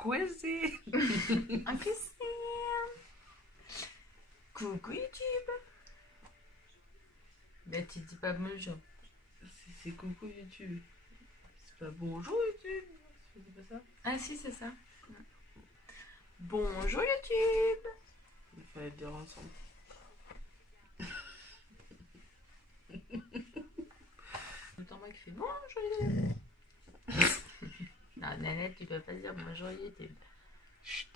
Quizy. Un coucou YouTube. Là tu dis pas bonjour. C'est coucou YouTube. C'est pas bonjour YouTube. C'est pas ça. Ah si c'est ça. Bonjour YouTube. Il fallait le dire ensemble. Attends moi qui fais bonjour YouTube. Non Nanette tu peux pas dire bonjour YouTube. Chut.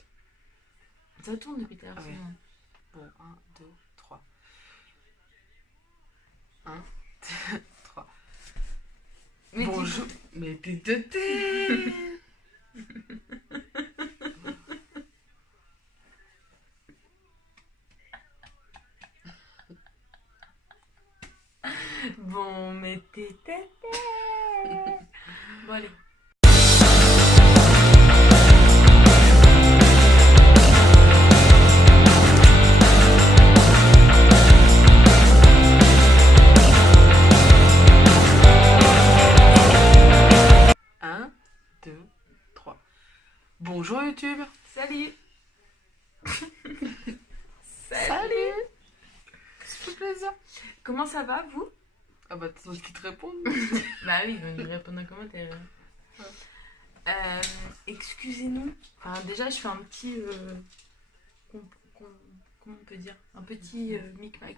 Ça tourne depuis tout à l'heure. Ah ouais. Bon, 1, 2, 3. 1, 2, 3. Mais Bonjour. Mais t'es teuté. Bon mais t'es tête. Bon allez. Bonjour YouTube. Salut. Salut. Ça fait plaisir. Comment ça va vous? Ah bah t'attends qu'ils te répondent. Bah oui, donc je réponds en commentaire. Excusez-nous. Enfin, déjà, je fais un petit. Comment on peut dire? Un petit micmac.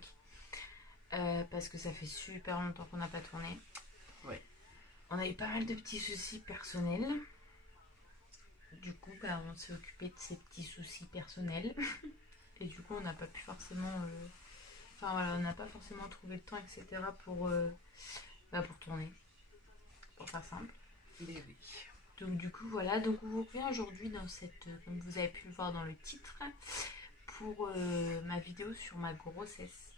Parce que ça fait super longtemps qu'on n'a pas tourné. Ouais. On a eu pas mal de petits soucis personnels. Du coup, bah, on s'est occupé de ces petits soucis personnels. Et du coup, on n'a pas pu forcément. Enfin voilà, on n'a pas forcément trouvé le temps, etc. pour tourner. Pour faire simple. Mais oui. Donc du coup voilà, donc on vous revient aujourd'hui dans cette, comme vous avez pu le voir dans le titre, pour ma vidéo sur ma grossesse.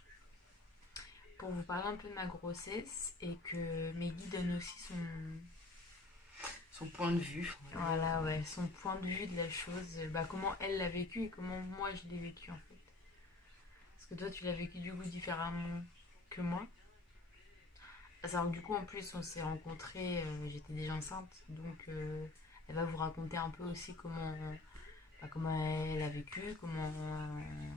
Pour vous parler un peu de ma grossesse et que Meggy donne aussi son point de vue. Voilà, ouais, son point de vue de la chose, comment elle l'a vécu et comment moi je l'ai vécu en fait. Parce que toi tu l'as vécu du coup différemment que moi. Alors du coup en plus on s'est rencontrés, j'étais déjà enceinte, donc elle va vous raconter un peu aussi comment elle a vécu, comment,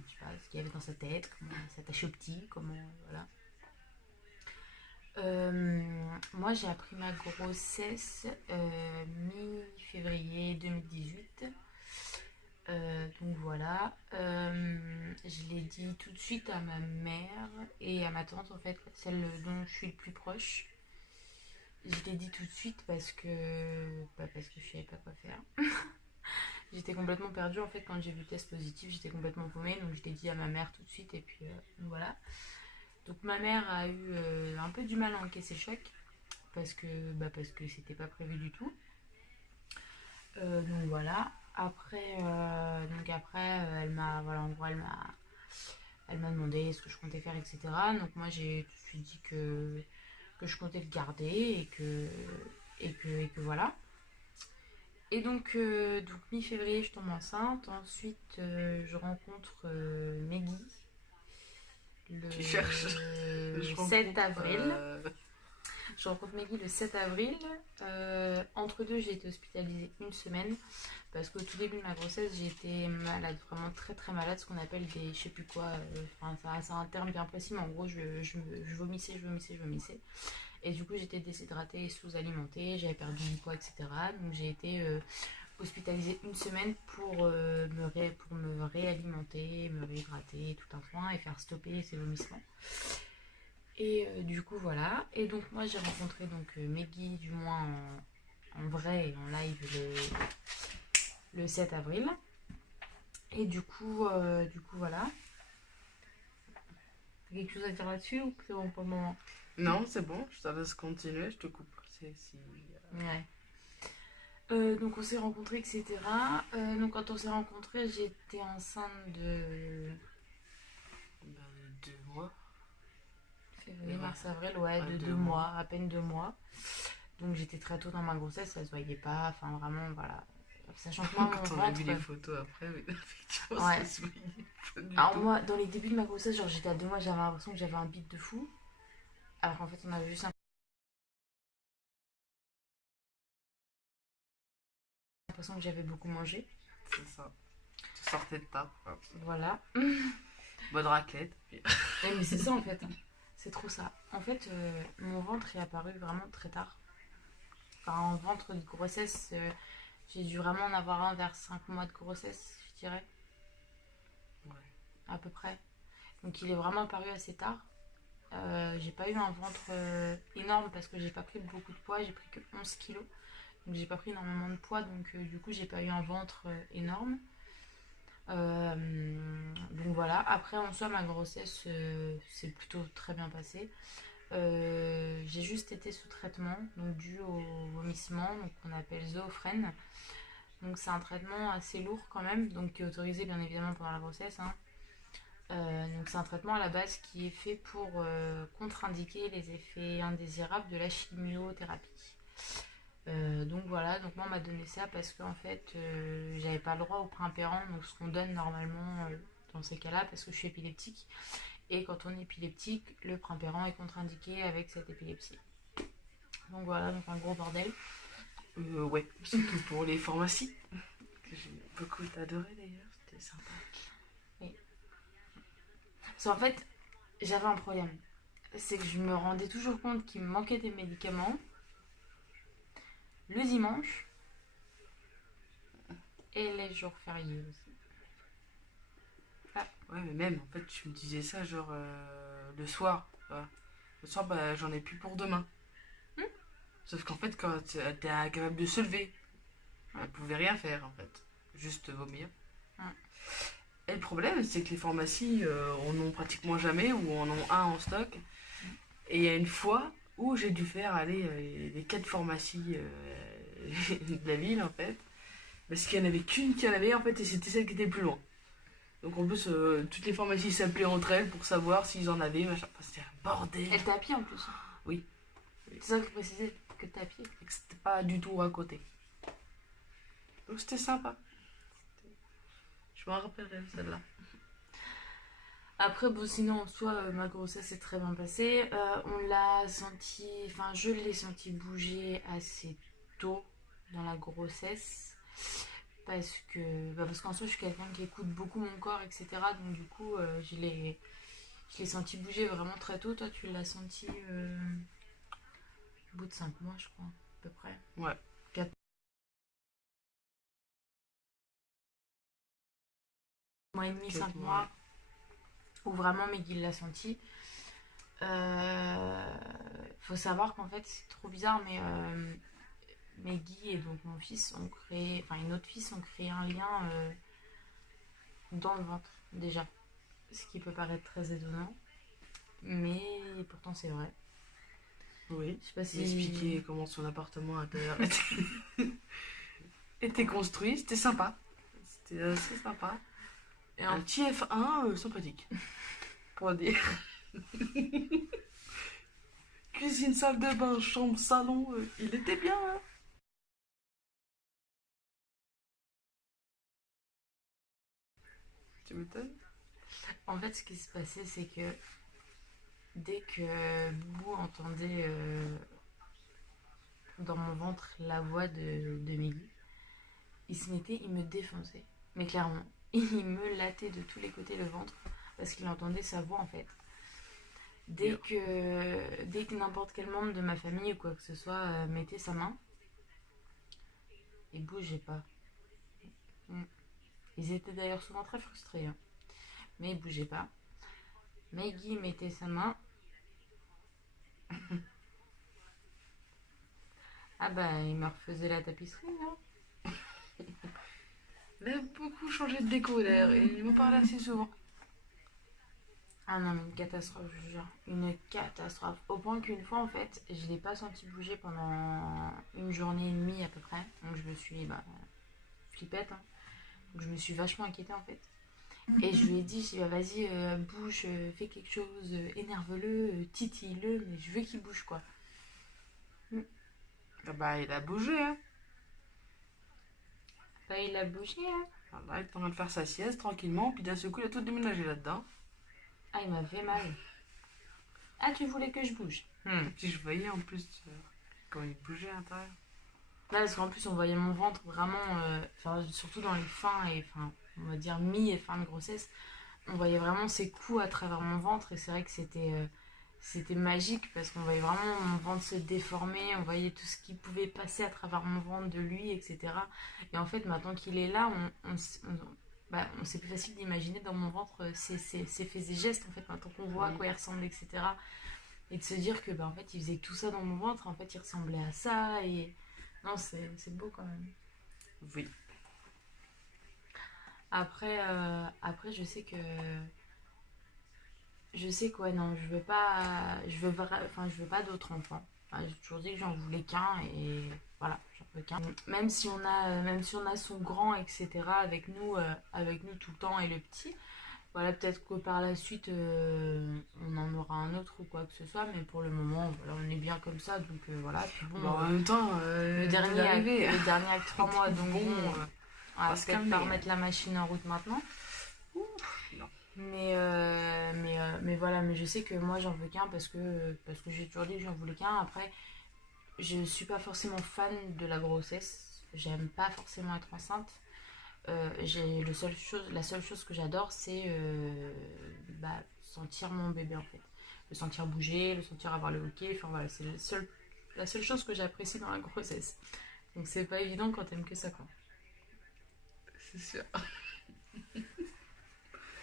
je sais pas, ce qu'il y avait dans sa tête, comment elle s'attachait au petit, comment, voilà. Moi j'ai appris ma grossesse mi-février 2018. Donc voilà, je l'ai dit tout de suite à ma mère et à ma tante en fait, celle dont je suis le plus proche. Je l'ai dit tout de suite parce que je savais pas quoi faire. J'étais complètement perdue en fait quand j'ai vu le test positif, j'étais complètement paumée, donc je l'ai dit à ma mère tout de suite et puis voilà. Donc ma mère a eu un peu du mal à encaisser le choc parce que c'était pas prévu du tout. Donc voilà. Après, elle m'a demandé ce que je comptais faire, etc. Donc moi j'ai tout de suite dit que je comptais le garder et que voilà. Et donc mi-février, je tombe enceinte. Ensuite, je rencontre Meggy le 7 avril. Je rencontre Meggy le 7 avril. Entre deux, j'ai été hospitalisée une semaine parce qu'au tout début de ma grossesse, j'ai été malade, vraiment très très malade, ce qu'on appelle des, je sais plus quoi, c'est un terme bien précis, mais en gros, je vomissais. Et du coup, j'étais déshydratée, sous-alimentée, j'avais perdu du poids, etc. Donc j'ai été hospitalisée une semaine pour me réalimenter, me réhydrater, tout un foin et faire stopper ces vomissements. Et du coup voilà, et donc moi j'ai rencontré donc Meggy du moins en vrai et en live le 7 avril. Et du coup voilà. T'as quelque chose à dire là-dessus ou c'est bon pour le moment? Non, c'est bon, je te laisse continuer, je te coupe. Ouais. Donc on s'est rencontrés, etc. Donc quand on s'est rencontrés, j'étais enceinte de 2 mois. Février, mars, avril, ouais, de 2 mois, à peine 2 mois. Donc j'étais très tôt dans ma grossesse, ça se voyait pas, enfin vraiment, voilà. Sachant que moi, mon quand on a vu les photos après, oui, effectivement, ouais. ça se voyait pas du Alors tout. moi, dans les débuts de ma grossesse, genre j'étais à 2 mois, j'avais l'impression que j'avais un bide de fou. Alors qu'en fait, on avait juste l'impression que j'avais beaucoup mangé. C'est ça. Tu sortais de table. Voilà. Bonne raclette. Mais c'est ça en fait. C'est trop ça. En fait, mon ventre est apparu vraiment très tard. Enfin, en ventre de grossesse, j'ai dû vraiment en avoir un vers 5 mois de grossesse, je dirais. Ouais. À peu près. Donc il est vraiment apparu assez tard. J'ai pas eu un ventre énorme parce que j'ai pas pris beaucoup de poids, j'ai pris que 11 kilos. Donc j'ai pas pris énormément de poids, donc du coup j'ai pas eu un ventre énorme. Donc voilà, après en soi ma grossesse s'est plutôt très bien passée. J'ai juste été sous traitement, donc dû au vomissement, donc qu'on appelle zoophrène. Donc c'est un traitement assez lourd quand même, donc qui est autorisé bien évidemment pendant la grossesse, hein. Donc c'est un traitement à la base qui est fait pour contre-indiquer les effets indésirables de la chimiothérapie. Donc voilà, donc moi on m'a donné ça parce qu'en fait j'avais pas le droit au Primperan, donc ce qu'on donne normalement dans ces cas-là parce que je suis épileptique. Et quand on est épileptique, le Primperan est contre-indiqué avec cette épilepsie. Donc voilà, donc un gros bordel. Ouais, surtout pour les pharmacies. Que j'ai beaucoup adoré d'ailleurs, c'était sympa. Oui. Parce qu'en fait, j'avais un problème. C'est que je me rendais toujours compte qu'il me manquait des médicaments le dimanche et les jours fériés aussi. Ouais, mais même en fait, tu me disais ça genre le soir. Tu vois. Le soir, bah j'en ai plus pour demain. Sauf qu'en fait, quand t'es incapable de se lever, elle pouvait rien faire en fait. Juste vomir. Ouais. Et le problème, c'est que les pharmacies en ont pratiquement jamais ou en ont un en stock. Et il y a une fois où j'ai dû faire aller les 4 pharmacies de la ville en fait. Parce qu'il n'y en avait qu'une qui en avait en fait et c'était celle qui était plus loin. Donc en plus, toutes les pharmacies s'appelaient entre elles pour savoir s'ils en avaient, machin. Enfin, c'était un bordel. Elle t'a à pied en plus. Oui. C'est ça que je précisais, que t'as à pied. Et que c'était pas du tout à côté. Donc c'était sympa. Je m'en rappellerai celle-là. Après, bon, sinon, en soi, ma grossesse s'est très bien passée. On l'a senti, enfin, je l'ai senti bouger assez tôt dans la grossesse. Parce qu'en soi, je suis quelqu'un qui écoute beaucoup mon corps, etc. Donc, du coup, je l'ai senti bouger vraiment très tôt. Toi, tu l'as senti au bout de 5 mois, je crois, à peu près. Ouais. 4 mois et demi, 5 mois, où vraiment Meggy l'a senti. Faut savoir qu'en fait, c'est trop bizarre, mais Meggy et donc mon fils ont créé, enfin, une autre fils ont créé un lien dans le ventre, déjà. Ce qui peut paraître très étonnant, mais pourtant c'est vrai. Oui. Je sais pas si. Il expliquait comment son appartement intérieur était construit. C'était sympa. C'était assez sympa. Et Un petit F1 sympathique. Pour dire. Cuisine, salle de bain, chambre, salon. Il était bien, hein. Tu m'étonnes. En fait, ce qui se passait, c'est que dès que Boubou entendait dans mon ventre la voix de Meggy, il me défonçait. Mais clairement, il me lattait de tous les côtés le ventre parce qu'il entendait sa voix en fait. Dès que n'importe quel membre de ma famille ou quoi que ce soit mettait sa main, il bougeait pas. Ils étaient d'ailleurs souvent très frustrés, hein. Mais il bougeait pas. Meggy mettait sa main. Ah bah, il me refaisait la tapisserie, hein. Il a beaucoup changé de déco d'ailleurs. Et il me parle assez souvent. Ah non, mais une catastrophe, je vous jure. Une catastrophe. Au point qu'une fois, en fait, je l'ai pas senti bouger pendant une journée et demie à peu près. Donc je me suis, flippette, hein. Donc je me suis vachement inquiétée en fait. Et je lui ai dit, vas-y, bouge, fais quelque chose, énerve-le, titille-le, mais je veux qu'il bouge quoi. Ah bah, il a bougé, hein. Bah, il a bougé, hein. Là, il est en train de faire sa sieste tranquillement. Puis d'un seul coup, il a tout déménagé là-dedans. Ah, il m'a fait mal. Ah, tu voulais que je bouge? Puis je voyais en plus quand il bougeait à l'intérieur. Là, parce qu'en plus, on voyait mon ventre vraiment, enfin, surtout dans les fins et, enfin, on va dire mi et fin de grossesse, on voyait vraiment ses coups à travers mon ventre et c'est vrai que c'était magique parce qu'on voyait vraiment mon ventre se déformer, on voyait tout ce qui pouvait passer à travers mon ventre de lui, etc. Et en fait, maintenant qu'il est là, bah, c'est plus facile d'imaginer dans mon ventre ses faits et gestes, en fait, maintenant qu'on voit à quoi il ressemble, etc. Et de se dire que, bah, en fait, il faisait tout ça dans mon ventre, en fait, il ressemblait à ça, et non, c'est beau quand même. Oui. Après, je sais quoi, non, je veux pas, enfin, je veux pas d'autres enfants. Enfin, j'ai toujours dit que j'en voulais qu'un et voilà, j'en veux qu'un. Même si on a son grand, etc. avec nous tout le temps et le petit, voilà, peut-être que par la suite, on en aura un autre ou quoi que ce soit, mais pour le moment, voilà, on est bien comme ça, donc voilà. Puis bon, En même temps, le dernier a que 3 mois, donc bon, on va peut-être pas remettre la machine en route maintenant. Non. Mais voilà, mais je sais que moi j'en veux qu'un parce que j'ai toujours dit que j'en voulais qu'un. Après, je suis pas forcément fan de la grossesse, j'aime pas forcément être enceinte. La seule chose que j'adore, c'est sentir mon bébé en fait. Le sentir bouger, le sentir avoir le hoquet, enfin voilà, c'est la seule chose que j'apprécie dans la grossesse. Donc c'est pas évident quand t'aimes que ça quoi. C'est sûr.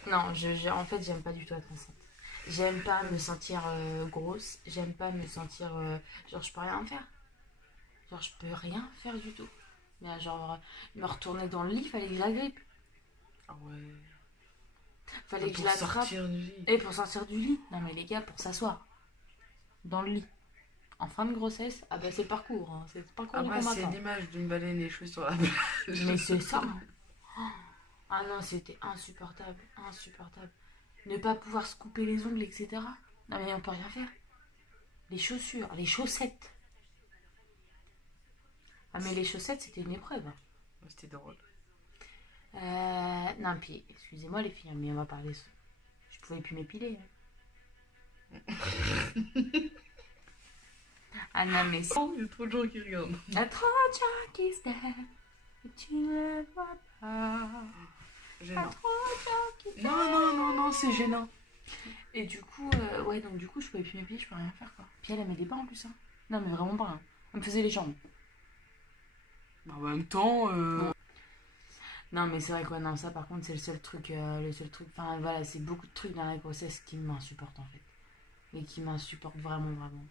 Non, en fait, j'aime pas du tout être enceinte. J'aime pas me sentir grosse, j'aime pas me sentir. Genre, je peux rien faire. Genre, je peux rien faire du tout. Mais genre, me retourner dans le lit, fallait que je la grippe. Ah ouais. Fallait que je l'attrape. Et pour sortir du lit. Non, mais les gars, pour s'asseoir. Dans le lit. En fin de grossesse, ah bah c'est le parcours. Hein. C'est le parcours du combattant. C'est l'image d'une baleine échouée sur la plage. Mais c'est ça. Ah non, c'était insupportable. Insupportable. Ne pas pouvoir se couper les ongles, etc. Non, mais on peut rien faire. Les chaussures, les chaussettes. Ah, mais les chaussettes, c'était une épreuve. C'était drôle. Non, puis, excusez-moi les filles, mais on va parler. Je pouvais plus m'épiler. Ah non, mais si. Il y a trop de gens qui regardent. Il y a trop de gens qui se disent, mais tu ne le vois pas. Gênant. Non, c'est gênant. Et du coup, donc du coup, je pouvais plus m'épiler, je pouvais rien faire quoi. Puis elle met des bains en plus. Hein. Non, mais vraiment pas. Hein. Elle me faisait les jambes. En même temps. Non, mais c'est vrai quoi, non, ça par contre, c'est le seul truc. Enfin voilà, c'est beaucoup de trucs dans la grossesse qui m'insupportent en fait. Mais qui m'insupportent vraiment, vraiment.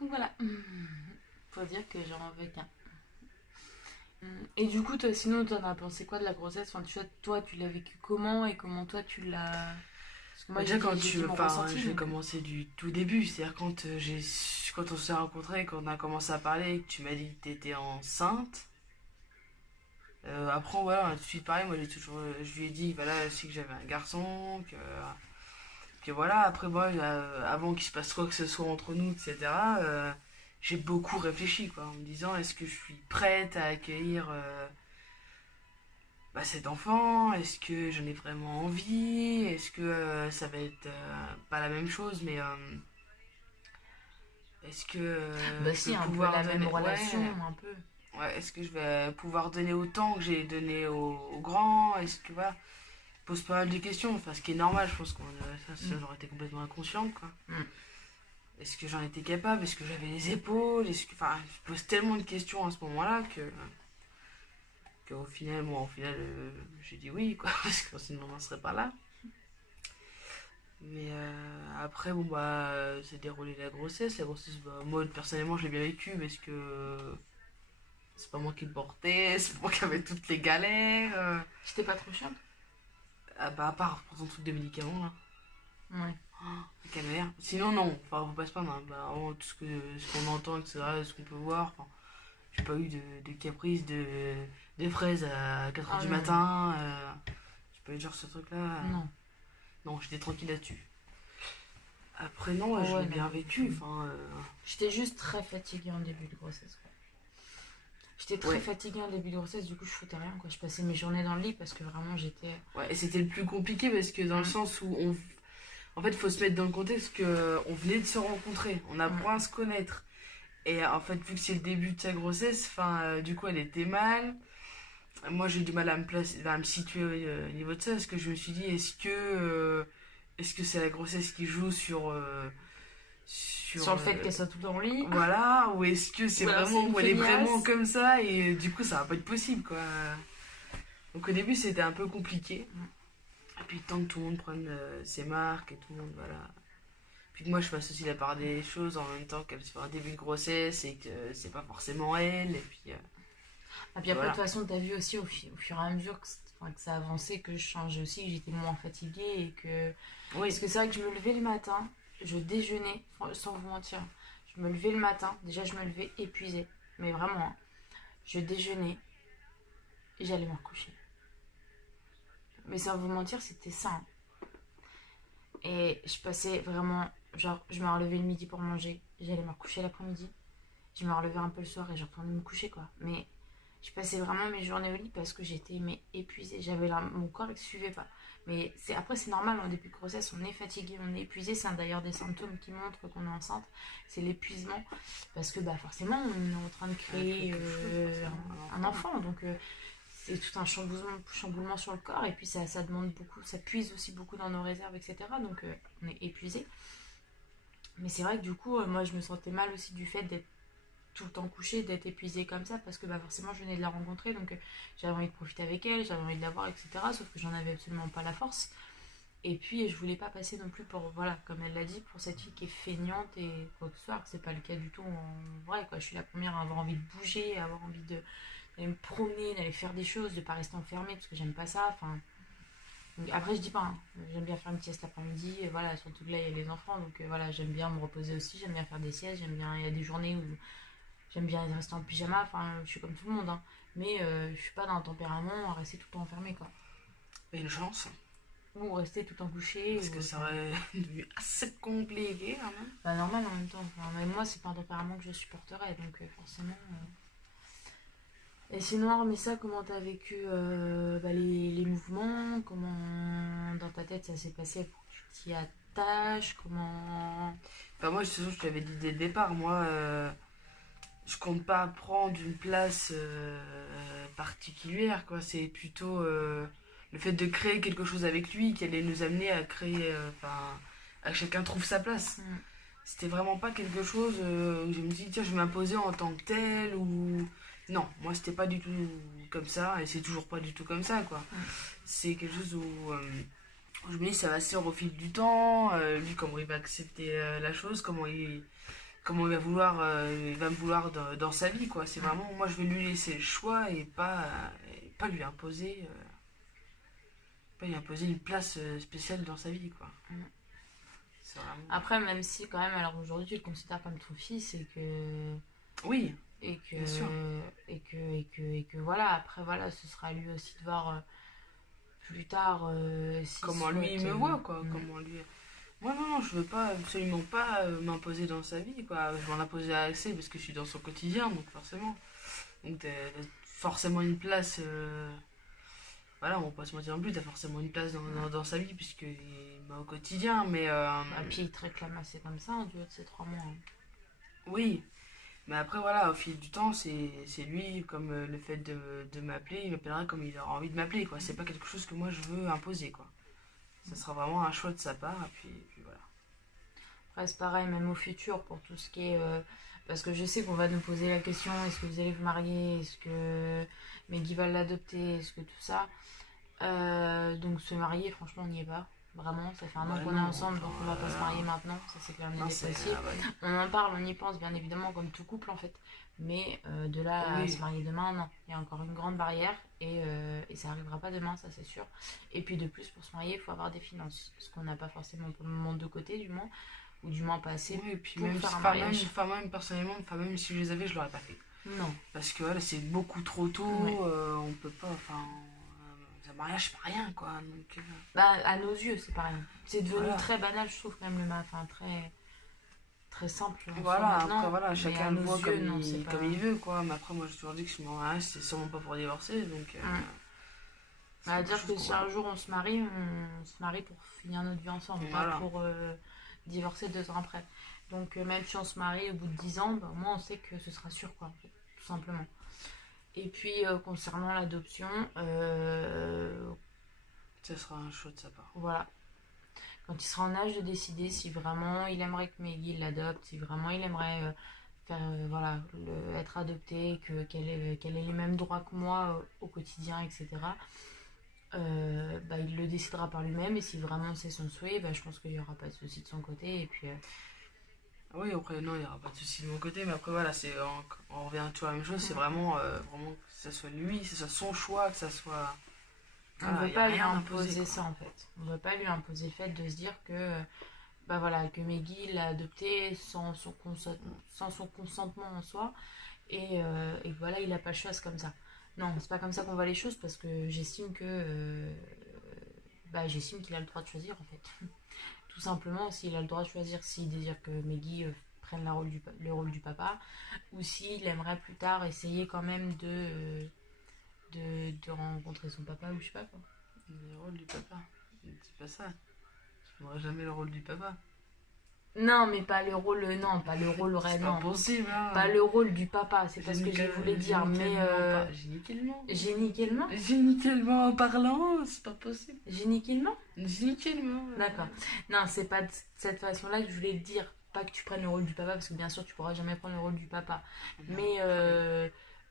Donc voilà. Faut dire que j'en veux qu'un. Et du coup, sinon, t'en as pensé quoi de la grossesse? Enfin, toi, tu l'as vécu comment et comment toi, tu l'as... Parce que moi, déjà, je vais commencer du tout début. C'est-à-dire quand on s'est rencontrés, quand on a commencé à parler, que tu m'as dit que t'étais enceinte. Après, voilà, on a tout de suite parlé. Moi, je lui ai dit, voilà, aussi que j'avais un garçon, que voilà. Après, moi, avant qu'il se passe quoi que ce soit entre nous, etc., j'ai beaucoup réfléchi, quoi, en me disant, est-ce que je suis prête à accueillir cet enfant? Est-ce que j'en ai vraiment envie? Est-ce que ça va être pas la même chose, mais est-ce que si, un peu la même relation, un peu. Ouais, est-ce que je vais pouvoir donner autant que j'ai donné au grand? Est-ce que voilà, pose pas mal de questions, enfin ce qui est normal, je pense que j'aurais été complètement inconsciente quoi. Est-ce que j'en étais capable? Est-ce que j'avais les épaules? Enfin, je pose tellement de questions à ce moment-là qu'au final, j'ai dit oui quoi, parce que sinon on n'en serait pas là. Mais après, c'est déroulé la grossesse. Moi personnellement, je l'ai bien vécu parce que c'est pas moi qui le portais, c'est moi qui avais toutes les galères. J'étais pas trop chiante? À part pour ton truc de médicaments là. Ouais. Oh, calvaire. Sinon, non, enfin, faut pas se plaindre. Hein. Tout ce qu'on entend, etc., ce qu'on peut voir. Enfin, j'ai pas eu de caprice de fraises à 4h du matin. J'ai pas eu genre ce truc là. Non. Non, j'étais tranquille là-dessus. Après, non, je l'ai bien vécu. J'étais juste très fatiguée en début de grossesse. Quoi. J'étais très fatiguée en début de grossesse, du coup je foutais rien. Quoi. Je passais mes journées dans le lit parce que vraiment j'étais. Ouais, et c'était le plus compliqué parce que dans le sens où en fait, il faut se mettre dans le contexte qu'on venait de se rencontrer, on apprend à se connaître. Et en fait, vu que c'est le début de sa grossesse, enfin, du coup, elle était mal. Moi, j'ai du mal à me placer, à me situer au niveau de ça, parce que je me suis dit, est-ce que c'est la grossesse qui joue Sur sur, le fait qu'elle soit tout le temps au lit. voilà, ou est-ce que c'est Ou alors c'est vraiment, une où elle est vraiment feignasse. comme ça, et du coup, ça va pas être possible, quoi. Donc au début, c'était un peu compliqué. Et puis, tant que tout le monde prenne ses marques et tout le monde, voilà. Puis que moi, je fasse aussi la part des choses en même temps qu'elle soit un début de grossesse et que c'est pas forcément elle, et Et puis puis après, de voilà. toute façon, t'as vu aussi au fur et à mesure enfin, que ça avançait, que je changeais aussi, que j'étais moins fatiguée et que. Parce Oui, que c'est vrai que je me levais le matin, je déjeunais, sans vous mentir. Je me levais le matin, déjà je me levais épuisée. Mais vraiment, hein. Je déjeunais et j'allais me recoucher. Mais sans vous mentir, c'était ça, hein. Et je passais vraiment. Genre, je me relevais le midi pour manger, j'allais me recoucher l'après-midi. Je me relevais un peu le soir et je retournais me coucher, quoi. Mais je passais vraiment mes journées au lit parce que j'étais mais épuisée. Mon corps ne suivait pas. Mais après, c'est normal, en début de grossesse, on est fatigué, on est épuisé. C'est d'ailleurs des symptômes qui montrent qu'on est enceinte. C'est l'épuisement. Parce que bah, forcément, on est en train de elle fait créer quelque chose, forcément, un un enfant. enfant. Donc, c'est tout un chamboulement sur le corps. Et puis, ça demande beaucoup, ça puise aussi beaucoup dans nos réserves, etc. Donc, on est épuisé. Mais c'est vrai que du coup, moi, je me sentais mal aussi du fait d'être tout le temps couchée, d'être épuisée comme ça, parce que bah, forcément je venais de la rencontrer, donc j'avais envie de profiter avec elle, j'avais envie de la voir, etc. Sauf que j'en avais absolument pas la force. Et puis je voulais pas passer non plus pour, voilà, comme elle l'a dit, pour cette fille qui est feignante et quoi que ce soit, que c'est pas le cas du tout en vrai, quoi. Je suis la première à avoir envie de bouger, à avoir envie d'aller me promener, d'aller faire des choses, de pas rester enfermée, parce que j'aime pas ça, enfin. Donc, après, je dis pas, hein, j'aime bien faire une sieste l'après-midi, et voilà, surtout que là, il y a les enfants, donc voilà, j'aime bien me reposer aussi, j'aime bien faire des siestes, j'aime bien, il y a des journées où j'aime bien rester en pyjama, enfin, je suis comme tout le monde, hein. Mais je suis pas d'un tempérament à rester tout le temps enfermé, quoi. Et une chance, Ou rester tout le temps couché, parce ou. que ça Enfin, aurait devenu assez compliqué quand même. bah, normal en même temps. Enfin, mais moi, c'est pas un tempérament que je supporterais, donc forcément. Et sinon, hormis ça, comment t'as vécu bah, les mouvements? Comment dans ta tête ça s'est passé pour que tu t'y attaches? Comment. Enfin, moi, je te l'avais dit dès le départ, moi, je compte pas prendre une place particulière, quoi. C'est plutôt le fait de créer quelque chose avec lui qui allait nous amener à créer, enfin, à que chacun trouve sa place. Hmm. C'était vraiment pas quelque chose où je me dis, tiens, je vais m'imposer en tant que tel ou. Non, moi, c'était pas du tout comme ça et c'est toujours pas du tout comme ça, quoi. Hmm. C'est quelque chose où je me dis, ça va se faire au fil du temps, lui, comment il va accepter la chose, comment il va me vouloir dans sa vie, quoi. C'est Hmm. vraiment, moi, je vais lui laisser le choix et pas pas lui imposer une place spéciale dans sa vie, quoi. Hmm. C'est vraiment. Après, même si quand même, alors aujourd'hui tu le considères comme ton fils et que. Oui, Et bien sûr. que, et que voilà, après voilà, ce sera à lui aussi de voir plus tard s'il Comment lui il souhaite. me voit, quoi. Mm. Comment lui. Moi, non, non, je veux pas absolument pas m'imposer dans sa vie, quoi. Je m'en imposer assez parce que je suis dans son quotidien, donc forcément. Donc, forcément une place. Voilà, on va pas se mentir non plus, t'as forcément une place dans sa vie, puisqu'il m'a au quotidien, mais. Et puis il te réclame assez comme ça en duo de ces 3 mois, hein. Oui, mais après, voilà, au fil du temps, c'est lui, comme le fait de m'appeler, il m'appellera comme il aura envie de m'appeler, quoi. C'est pas quelque chose que moi je veux imposer, quoi. Ça sera vraiment un choix de sa part, et puis voilà. Après c'est pareil, même au futur, pour tout ce qui est. Parce que je sais qu'on va nous poser la question, est-ce que vous allez vous marier, est-ce que Maggie va l'adopter, est-ce que tout ça. Donc se marier, franchement, on n'y est pas. Vraiment, ça fait un an Ouais, qu'on est non, ensemble, donc on va pas se marier enfin, maintenant. Ça, c'est clair, non, net et précis. ah ouais. On en parle, on y pense, bien évidemment, comme tout couple en fait. Mais de là à Oui, se marier demain, non. Il y a encore une grande barrière et ça arrivera pas demain, ça c'est sûr. Et puis de plus, pour se marier, il faut avoir des finances. Ce qu'on n'a pas forcément pour le moment de côté, du moins, ou du moins pas assez oui, et puis pour même, faire un mariage. enfin, même personnellement, enfin, même si je les avais, je l'aurais pas fait. Non. Parce que voilà, c'est beaucoup trop Ouais. tôt, on peut pas, enfin, un mariage, c'est pas rien, quoi. Donc, Bah, à nos yeux, c'est pareil. C'est devenu voilà. très banal, je trouve, quand même, enfin, très, très simple en soi Voilà, après, maintenant. voilà, Mais à chacun le nos voit yeux, non, c'est pas. comme il veut, quoi. Mais après, moi, j'ai toujours dit que je me mariage, c'est sûrement pas pour divorcer, donc Mm. c'est À quelque dire chose que qu'on si va. un jour on se marie pour finir notre vie ensemble, pas Voilà. pour divorcer 2 ans après. Donc même si on se marie au bout de 10 ans, bah, au moins on sait que ce sera sûr, quoi, en fait, tout simplement. Et puis concernant l'adoption, Ça sera un choix de sa part. voilà. Quand il sera en âge de décider si vraiment il aimerait que Maggie l'adopte, si vraiment il aimerait faire, voilà, être adopté, qu'elle ait les mêmes droits que moi au quotidien, etc. Bah, il le décidera par lui-même, et si vraiment c'est son souhait, bah, je pense qu'il n'y aura pas de souci de son côté. Et puis Oui, après, non, il n'y aura pas de souci de mon côté, mais après, voilà, on revient toujours à la même chose, c'est vraiment, vraiment que ce soit lui, que ce soit son choix, que ça soit. on ne Voilà, veut il n'y a pas lui rien d'imposé, imposer quoi. ça, en fait. On ne veut pas lui imposer le fait de se dire que, bah voilà, que Maggie l'a adopté sans son consentement en soi, et que voilà, il n'a pas le choix, c'est comme ça. Non, c'est pas comme ça qu'on voit les choses, parce que j'estime que bah, j'estime qu'il a le droit de choisir, en fait. Tout simplement, s'il a le droit de choisir s'il désire que Maggie prenne le rôle du papa, ou s'il aimerait plus tard essayer quand même de rencontrer son papa, ou je sais pas quoi. Le rôle du papa. C'est pas ça. Je n'aurai jamais le rôle du papa. Non, mais pas le rôle, non, pas le rôle C'est vrai, pas non. possible, hein. Pas le rôle du papa, c'est pas ce que je voulais dire, mais Génicalement. génicalement. Génicalement parlant, c'est pas possible. Génicalement. Génicalement. D'accord. Non, c'est pas de cette façon-là que je voulais te dire. Pas que tu prennes le rôle du papa, parce que bien sûr, tu pourras jamais prendre le rôle du papa. Mais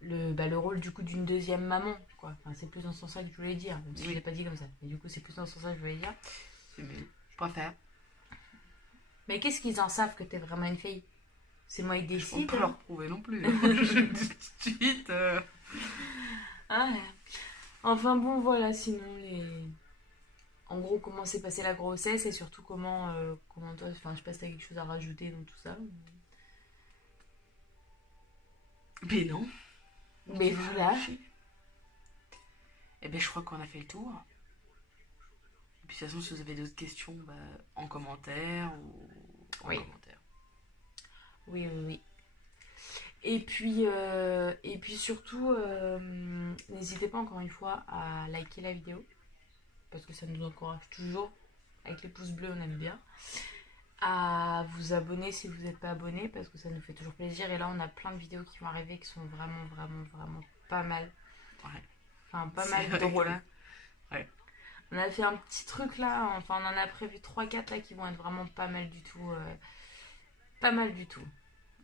le rôle du coup d'une deuxième maman, quoi. Enfin, c'est plus dans ce sens-là que je voulais dire, même si je Oui. l'ai pas dit comme ça. Mais du coup, c'est plus dans ce sens-là que je voulais dire. C'est mieux. Je préfère. Mais qu'est-ce qu'ils en savent que t'es vraiment une fille? C'est moi qui Je peux décide. pas leur prouver non plus. Je le dis tout de suite. Ah, ouais. Enfin bon, voilà, sinon en gros, comment s'est passée la grossesse, et surtout comment toi, enfin, je sais pas si t'as quelque chose à rajouter dans tout ça. Mais non. Mais voilà. Eh ben, je crois qu'on a fait le tour. Et puis, de toute façon, si vous avez d'autres questions, bah, en commentaire ou en Oui. commentaire. Oui, oui, oui. Et puis surtout, n'hésitez pas encore une fois à liker la vidéo, parce que ça nous encourage toujours. Avec les pouces bleus, on aime bien. À vous abonner si vous n'êtes pas abonné, parce que ça nous fait toujours plaisir. Et là, on a plein de vidéos qui vont arriver qui sont vraiment, vraiment, vraiment pas mal. Ouais. Enfin, pas C'est mal vrai drôles. que là, ouais. On a fait un petit truc là, enfin, on en a prévu 3-4 là qui vont être vraiment pas mal du tout. Pas mal du tout,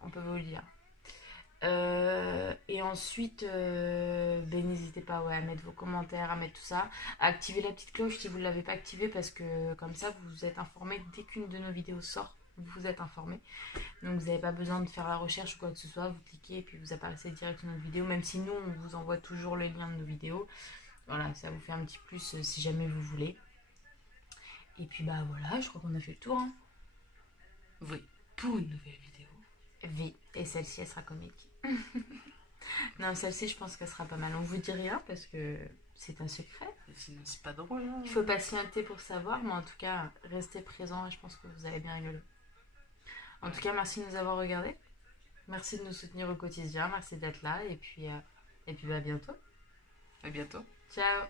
on peut vous le dire. Et ensuite, ben, n'hésitez pas, ouais, à mettre vos commentaires, à mettre tout ça, à activer la petite cloche si vous ne l'avez pas activée, parce que comme ça vous êtes informé dès qu'une de nos vidéos sort, vous êtes informé. Donc vous n'avez pas besoin de faire la recherche ou quoi que ce soit, vous cliquez et puis vous apparaissez direct sur notre vidéo, même si nous on vous envoie toujours le lien de nos vidéos. Voilà, ça vous fait un petit plus si jamais vous voulez. Et puis bah voilà, je crois qu'on a fait le tour, hein. Oui, pour une nouvelle vidéo. Oui, et celle-ci elle sera comique. Non, celle-ci je pense qu'elle sera pas mal. On vous dit rien parce que c'est un secret. Et sinon, c'est pas drôle. Hein. Il faut patienter pour savoir, mais en tout cas, restez présents et je pense que vous avez bien rigolé. En tout cas, merci de nous avoir regardés. Merci de nous soutenir au quotidien. Merci d'être là. Et puis bah, à bientôt. À bientôt. Ciao.